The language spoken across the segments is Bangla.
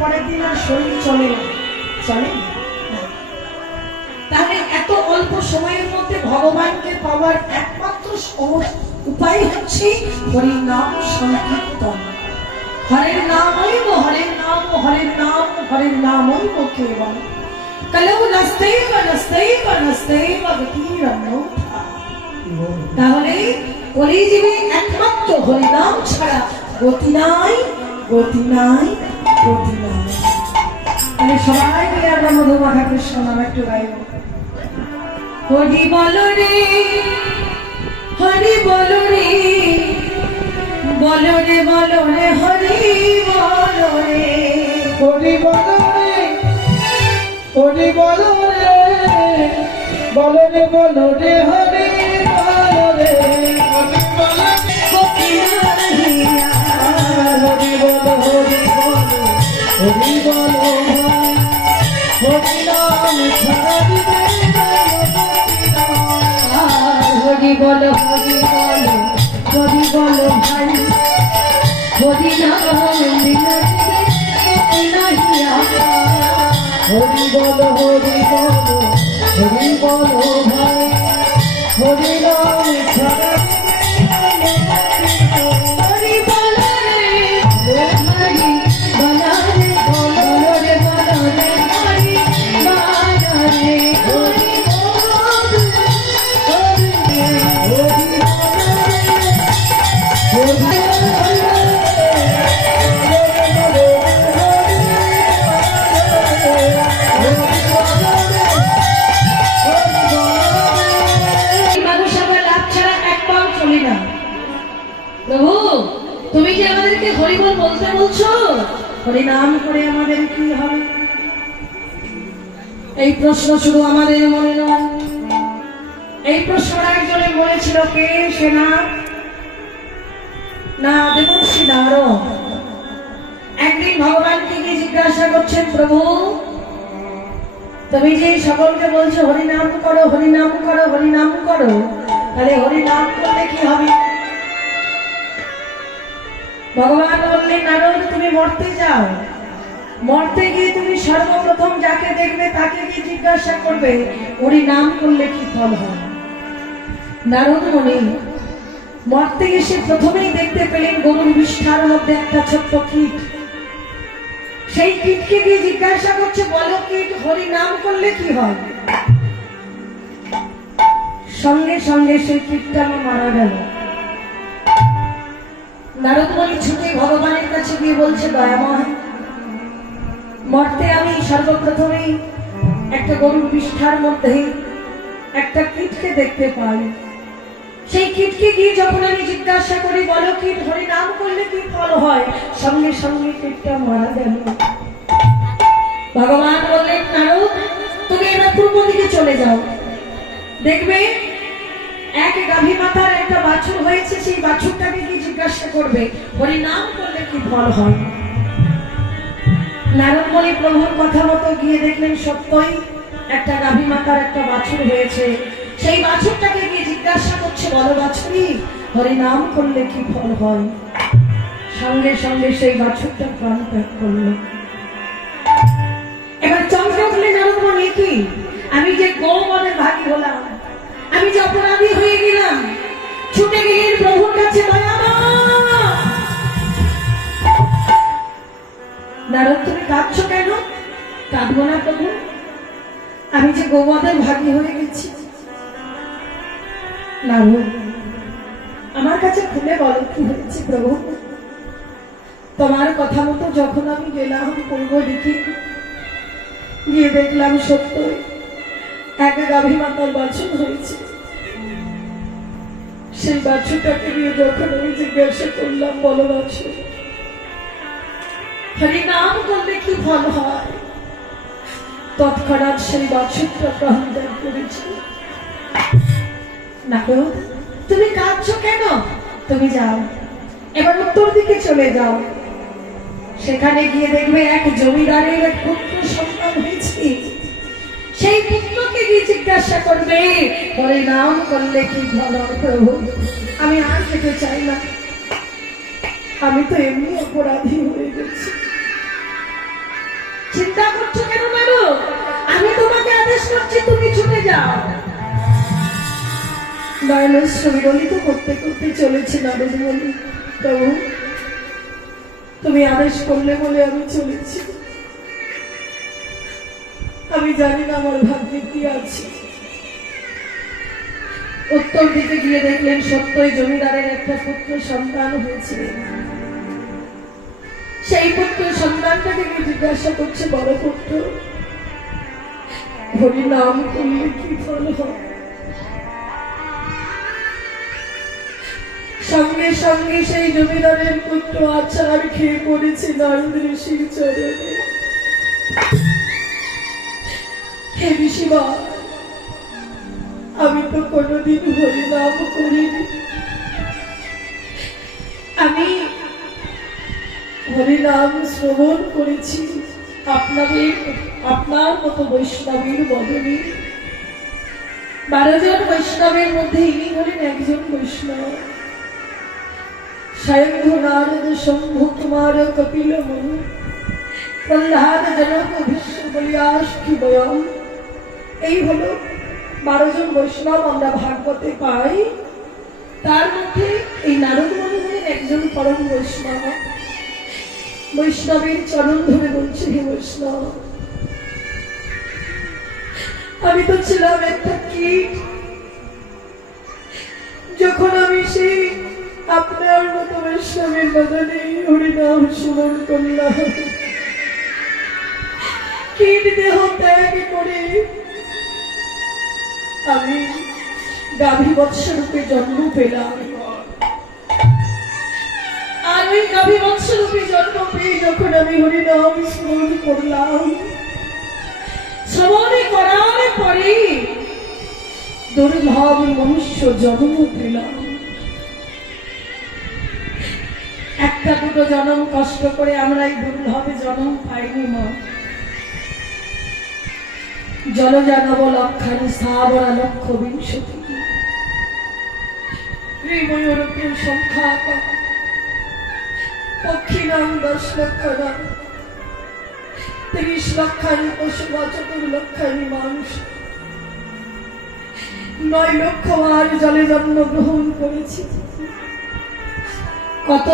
পরের দিন আর শরীর চলে না, চলে না। তাহলে এত অল্প সময়ের মধ্যে ভগবানকে পাওয়ার একমাত্র উপায় হচ্ছে হরির নাম সংকীর্তন। হরের নামই হরের নাম, হরের নাম, হরের নামই কেবল কলৌ নস্তৈব নস্তৈব নস্তৈব গতিরন্যথা। তাহলে কলিযুগে একমাত্র হরিনাম ছাড়া গতি নাই, গতি নাই, গতি নাই। তাহলে সবাই মিলে আমরা মধুমাখা কৃষ্ণ নাম একটু গাইব। হরি বল রে, হরি বল রে, বল রে বল রে, হরি বল রে, হরি বল রে, হরি বল রে, বল রে বল রে, হরি বল রে, হরি বল গতি নাহিয়া, হরি বল, হরি বল, হরি বল, হরি নাম ছাড়া দিবে হরি বল, হরি বল, হরি বল ভাই, হরি নাম বিনা গতি নাহিয়া। হরি বল, হরি বল, হরি বল ভাই, হরি নাম ছাড়া হরি বল রে, হরি বল রে, বল রে বল রে, হরি বল রে, হরি বল, মানুষ আমরা লাভ ছাড়া এক পাও চলি না। প্রভু তুমি যে আমাদেরকে হরিবল বলতে বলছো, হরি নাম করে আমাদের কি হবে? এই প্রশ্ন শুধু আমাদের মনে নয়, এই প্রশ্নটা একজনের মনে ছিল। কে সে? না দেবর্ষি নারদ। একদিন ভগবানকে গিয়ে জিজ্ঞাসা করছেন, প্রভু তুমি যে সকলকে বলছো হরি নাম করো, হরি নাম করো, হরি নাম করো, তাহলে হরি নাম করলে কি হবে? ভগবান বললেন, নারদ তুমি মরতে যাও, মরতে গিয়ে তুমি সর্বপ্রথম যাকে দেখবে তাকে গিয়ে জিজ্ঞাসা করবে হরি নাম করলে কি ফল হয়। নারদ মনে মরতে এসে প্রথমেই দেখতে পেলেন গরুর বিষ্ঠার মধ্যে একটা ছোট্ট কীট। সেই কীটকে গিয়ে জিজ্ঞাসা করছে, বলো কীট হরি নাম করলে কি হয়? সঙ্গে সঙ্গে সেই কীটটা মারা গেল। নারদমণি ছুটে ভগবানের কাছে গিয়ে বলছে, দয়াময় মরতে আমি সর্বপ্রথমেই একটা গরুর বিষ্ঠার মধ্যে একটা কীটকে দেখতে পাই। সেই কীটকে গিয়ে যখন আমি জিজ্ঞাসা করি বলো কীট হরি নাম করলে কি ফল হয়, সঙ্গে সঙ্গে কীটটা মারা গেল। ভগবান বললেন, নারদ তুমি এবার পূর্ব দিকে চলে যাও, দেখবে এক গাভী মাতার একটা বাছুর হয়েছে, সেই বাছুরটাকে গিয়ে জিজ্ঞাসা করবে হরি নাম করলে কি ফল হয়। নারদমণি প্রভুর কথা মতো গিয়ে দেখলেন সত্যই একটা গাভী মাতার একটা বাছুর হয়েছে। সেই বাছুরটাকে গিয়ে জিজ্ঞাসা করছে, বলো বাছুরি হরি নাম করলে কি ফল হয়। সঙ্গে সঙ্গে সেই বাছুরটা প্রাণ ত্যাগ করলো। এবার চমকে উঠলেন নারদমণি, কি আমি যে গৌবধের ভাগী হলাম, আমি যে অপরাধী হয়ে গেলাম। ছুটে গেলেন প্রভুর কাছে, নারদ তুমি কাঁদছো কেন? কাঁদবো না প্রভু, আমি যে গৌবধের ভাগী হয়ে গেছি। নারদ আমার কাছে খুলে বলো কি হয়েছে। প্রভু তোমার কথা মতো যখন আমি গেলাম পূর্ব দিকে, গিয়ে দেখলাম সত্য এক গাভী মাতার বাছুর হয়েছে। সেই বাছুরটাকে নিয়ে যখন আমি জিজ্ঞাসা করলাম বলো বাছুর হরি নাম করলে কি ফল হয়, তৎক্ষণাৎ সেই বাছুরটা প্রাণ ত্যাগ করেছে। নারদ তুমি কাঁদছো কেন? তুমি যাও, এবার উত্তর দিকে চলে যাও, সেখানে গিয়ে দেখবে এক জমিদারের এক পুত্র সন্তান হয়েছে। সেই পুত্রকে গিয়ে জিজ্ঞাসা করবে হরি নাম করলে কি ফল হয়। প্রভু আমি আর যেতে চাই না, আমি তো এমনি অপরাধী হয়ে গেছি, চিন্তা করছো কেন মানো? আমি তোমাকে আদেশ করছি, তুমি ছুটে যাও। নয়নশ্রী বিগলিত করতে করতে চলেছে নারদ বলি, প্রভু তুমি আদেশ করলে বলে আমি চলেছি। আমি জানি না আমার ভাগ্যে কি আছে। উত্তর দিকে গিয়ে দেখলেন সত্যই জমিদারের একটা পুত্র সন্তান হয়েছে। সেই পুত্র সন্তানটাকে গিয়ে জিজ্ঞাসা করছে, বড় পুত্র হরি নাম করলে কি ফল হয়? সঙ্গে সঙ্গে সেই জমিদারের পুত্র আচার খেয়ে পড়েছে নারদ ঋষির চরণে। হে ঋষিবা, আমি তো কোনোদিন হরি নাম করিনি। আমি হরি নাম শ্রবণ করেছি আপনার মতো বৈষ্ণবীর বদনে। 12 জন বৈষ্ণবের মধ্যে ইনি হলেন একজন বৈষ্ণব। স্বয়ং নারদ শম্ভু কুমার কপিল মনু প্রহ্লাদ জনক ভীষ্ম বলিয়াষ্টি বয়ম, এই হলো 12 জন বৈষ্ণব আমরা ভাগবতে পাই। তার মধ্যে এই নারদ মনু হলেন একজন পরম বৈষ্ণব। বৈষ্ণবের চরণ ধরে বলছে, হে বৈষ্ণব, আমি তো ছিলাম একটা কীট। যখন আমি সেই আপনার মতো বৈষ্ণবের বদনে হরিনাম শ্রবণ করলাম, কীট দেহ ত্যাগ করে আমি গাভী বৎস রূপে জন্ম পেলাম। আর ওই গাভী বৎস রূপে জন্ম পেয়ে যখন আমি হরিনাম শ্রবণ করলাম, শ্রবণ করার পরে দুর্লভ মনুষ্য জন্ম পেলাম। একটা দুটো জন্ম কষ্ট করে আমরা এই দুর্লভে জন্ম পাইনি মা। জলজানব লক্ষানি স্থাবরা লক্ষ বিংশতি, ময়ূরকের সংখ্যা পক্ষী নাম 10 লক্ষ না, 30 লক্ষানি পশু বা 4 লক্ষানি মানুষ, 9 লক্ষ বার জলে জন্মগ্রহণ করেছি। কত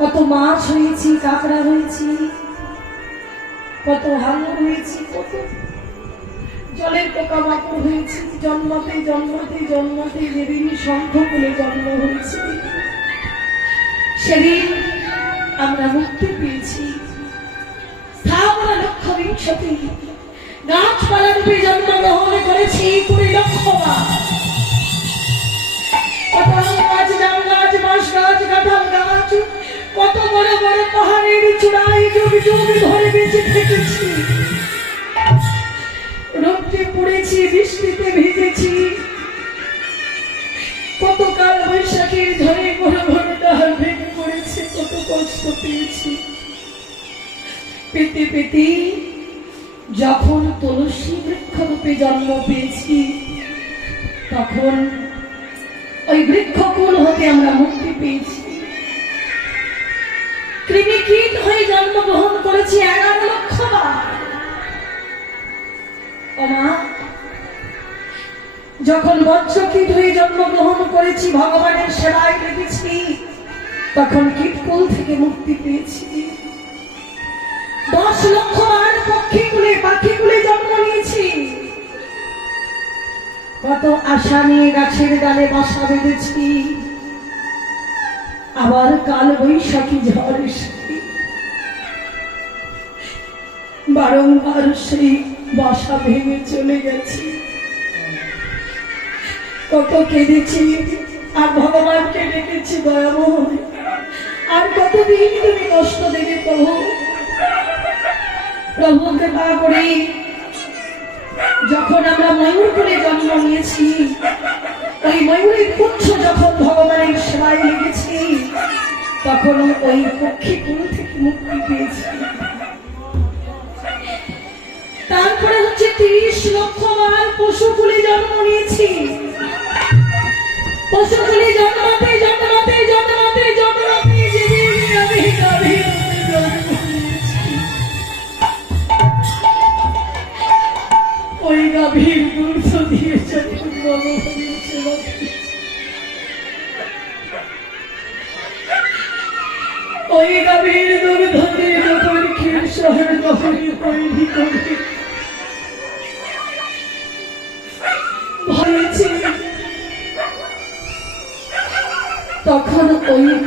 কত মাছ হয়েছি, কাঁকড়া হয়েছি, কত হাঙর হয়েছি, কত জলের পোকামাকড় হয়েছি। জন্মতে জন্মতে জন্মতে যেদিন শঙ্খকুলে জন্ম হয়েছে, সেদিন আমরা মুক্তি পেয়েছি। স্থাবরা লক্ষ বিংশতি, গাছপালা রূপে জন্মগ্রহণ করেছি 20 লক্ষ বার। কত আম গাছ, জাম গাছ, বাঁশ গাছ, কাঁঠাল গাছ, কত বড় বড় পাহাড়ের চূড়ায় যুগ যুগ ধরে বেঁচে থেকেছি। রোদে পড়েছি, বৃষ্টিতে ভিজেছি, কত কাল বৈশাখীর ঝড়ে বড় বড় ডাল ভেঙে পড়েছে, কত কষ্ট পেয়েছি। পেতে পেতে যখন তুলসী বৃক্ষ রূপে জন্ম পেয়েছি, তখন ওই বৃক্ষকুল হতে আমরা মুক্তি পেয়েছি। কৃমি কীট হয়ে জন্মগ্রহণ করেছি 11 লক্ষ বার। যখন বজ্রকীট হয়ে জন্মগ্রহণ করেছি, ভগবানের সেবায় লেগেছি, তখন কীটকুল থেকে মুক্তি পেয়েছি। 10 লক্ষ বার পক্ষীকুলে পাখিকুলে জন্ম নিয়েছি। কত আশা নিয়ে গাছের ডালে বাসা বেঁধেছি, আবার কাল বৈশাখী ঝড় এসে বারংবার সেই বাসা ভেঙে চলে গেছে। কত কেঁদেছি আর ভগবানকে ডেকেছি, দয়াময় আর কতদিন তুমি কষ্ট দেবে প্রভু। প্রভুকে পা করে যখন আমরা ময়ূর করে জন্ম নিয়েছি, ওই ময়ূরের পুচ্ছ যখন ভগবানের সেবায় লেগেছি, তখন ওই পক্ষী কুল থেকে মুক্তি পেয়েছি। তারপরে হচ্ছে 30 লক্ষ বার পশুকুলে জন্ম নিয়েছি। পশুকুলে জন্মাতে জন্মাতে জন্মাতে জন্মাতে যেদিন আমি গাভীর রূপে জন্ম নিয়েছি,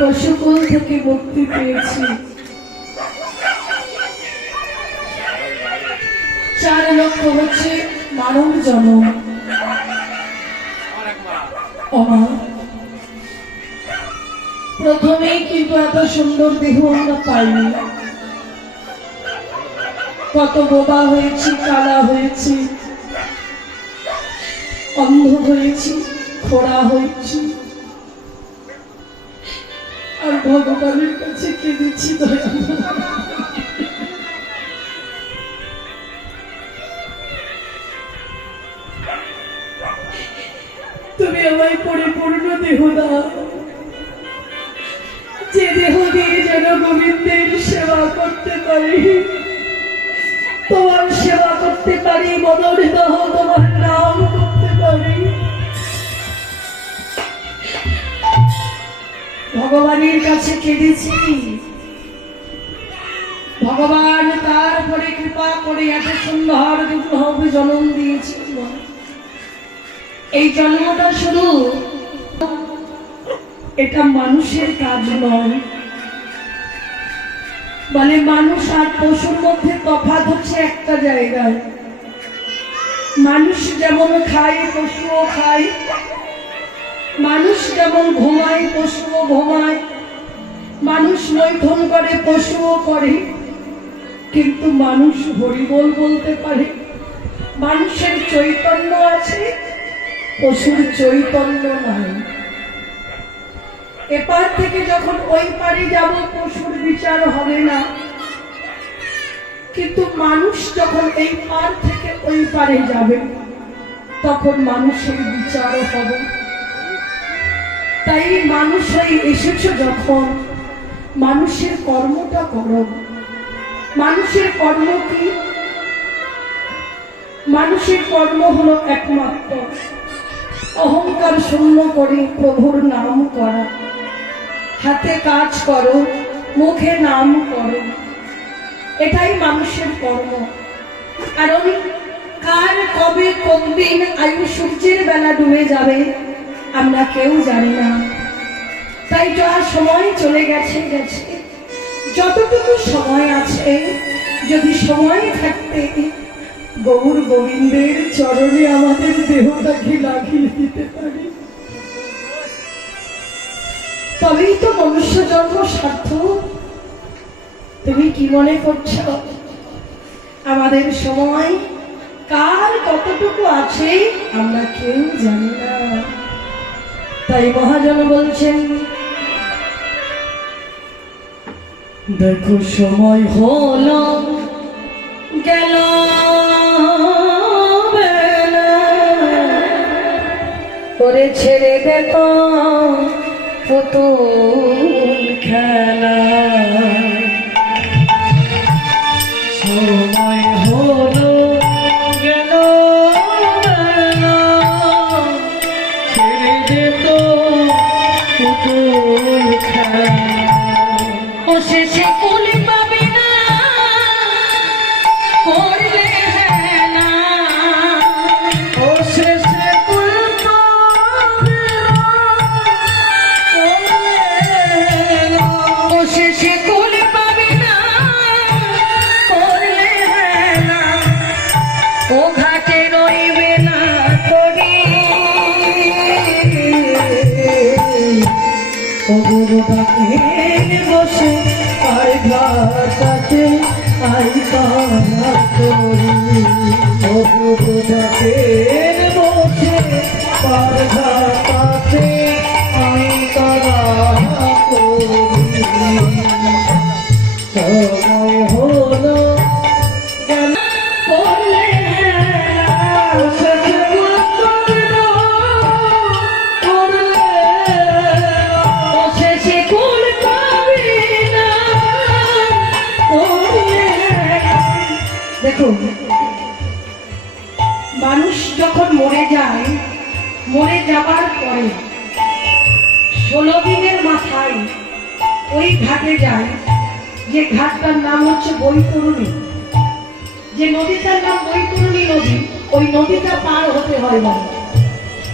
পশুকুল থেকে মুক্তি পেয়েছি। 4 লক্ষ হচ্ছে মানব জন্ম। অমা প্রথমেই কিন্তু এত সুন্দর দেহ আমরা পাইনি। কত বোবা হয়েছি, কালা হয়েছি, অন্ধ হয়েছি, খোড়া হয়েছি, আর ভগবানের কাছে কেঁদেছি দয়াময়। তুমি আমায় পরিপূর্ণ দেহ দাও, যে দেহ দিয়ে যেন গোবিন্দের সেবা করতে পারি, তোমার সেবা করতে পারি, মদন দাহ তোমার নাম করতে পারি। ভগবানের কাছে কেঁদেছি, ভগবান তারপরে কৃপা করে এত সুন্দর বিগ্রহ জন্ম দিয়েছে। এই জন্মটা শুধু এটা মানুষের কাজ নয়, বলে মানুষ আর পশুর মধ্যে তফাৎ হচ্ছে একটা জায়গায়। মানুষ যেমন খায় পশুও খায়, মানুষ যেমন ঘুমায় পশুও ঘুমায়, মানুষ মৈথুন করে পশুও করে, কিন্তু মানুষ হরিবোল বলতে পারে। মানুষের চৈতন্য আছে, পশুর চৈতন্য নাই। এপার থেকে যখন ওই পারে যাব পশুর বিচার হবে না, কিন্তু মানুষ যখন এই পার থেকে ওই পারে যাবে তখন মানুষের বিচারও হবে। তাই মানুষ হয়ে এসেছ যখন, মানুষের কর্মটা করো। মানুষের কর্ম কি? মানুষের কর্ম হলো একমাত্র অহংকার শূন্য করে প্রভুর নাম করা। হাতে কাজ করো, মুখে নাম করো, এটাই মানুষের কর্ম। কারণ কার কবে কোন দিন আয়ু সূর্যের বেলা ডুবে যাবে আমরা কেউ জানি না। তাই যা সময় চলে গেছে গেছে, যতটুকু সময় আছে যদি সময় থাকতে গৌর গোবিন্দের চরণে আমাদের দেহটাকে লাগিয়ে দিতে পারি, তবেই তো মনুষ্য জন্ম সার্থক। তুমি কি মনে করছো আমাদের সময় কার কতটুকু আছে আমরা কেউ জানি না। তাই মহাজন বলছেন, দেখো সময় হলো গেল করে ছেড়ে দেখো পুতুল খেলা। সময় হলো গেল ছেড়ে যেত পুতুল খেলা। ও শেষে কুলি পাবি না করলে হেলা, ও শেষে কুল পাবে না, ও শেষে কুলি পাবি না করলে হেলা, ও ঘাটে রইবে না করি। ও গুরুটাকে বসে আর ঘাটাতে আই তারা করি। ও গুরুটাকে বসে আর ঘাটাতে আই তারা করি। সময় হলো গেল করলে হেলা, শেষে কুল পাবে না করলে ও শেষে কুল পাবি না করলে হেলা। দেখুন, মানুষ যখন মরে যায়, মরে যাবার পরে 16 দিনের মাথায় ওই ঘাটে যায়, যে ঘাটটার নাম হচ্ছে বৈতরণী। যে নদীটার নাম বৈতরণী নদী, ওই নদীটা পার হতে হয় বলে।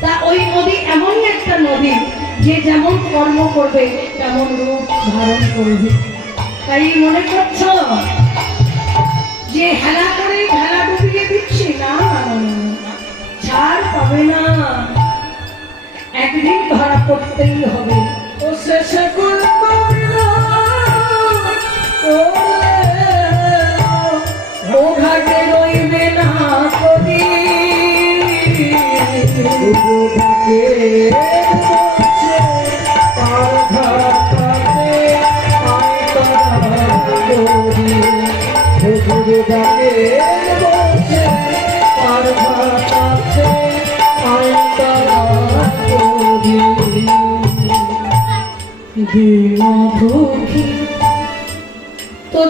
তা ওই নদী এমনই একটা নদী যে যেমন কর্ম করবে তেমন রূপ ধারণ করবে। তাই মনে করছো যে হেলা করে ভেলা ডুবিয়ে দিচ্ছি, না, ছাড় পাবে না, একদিন ধরা পড়তেই হবে। ও শেষে কুল করলো ও ঘাটে রইবে না কবি, গুরুটাকে বসে আর ঘাটাতে আই তারা করি। গুরুটাকে বসে আর ঘাটাতে আই তারা করি। বিনা দুঃখী তো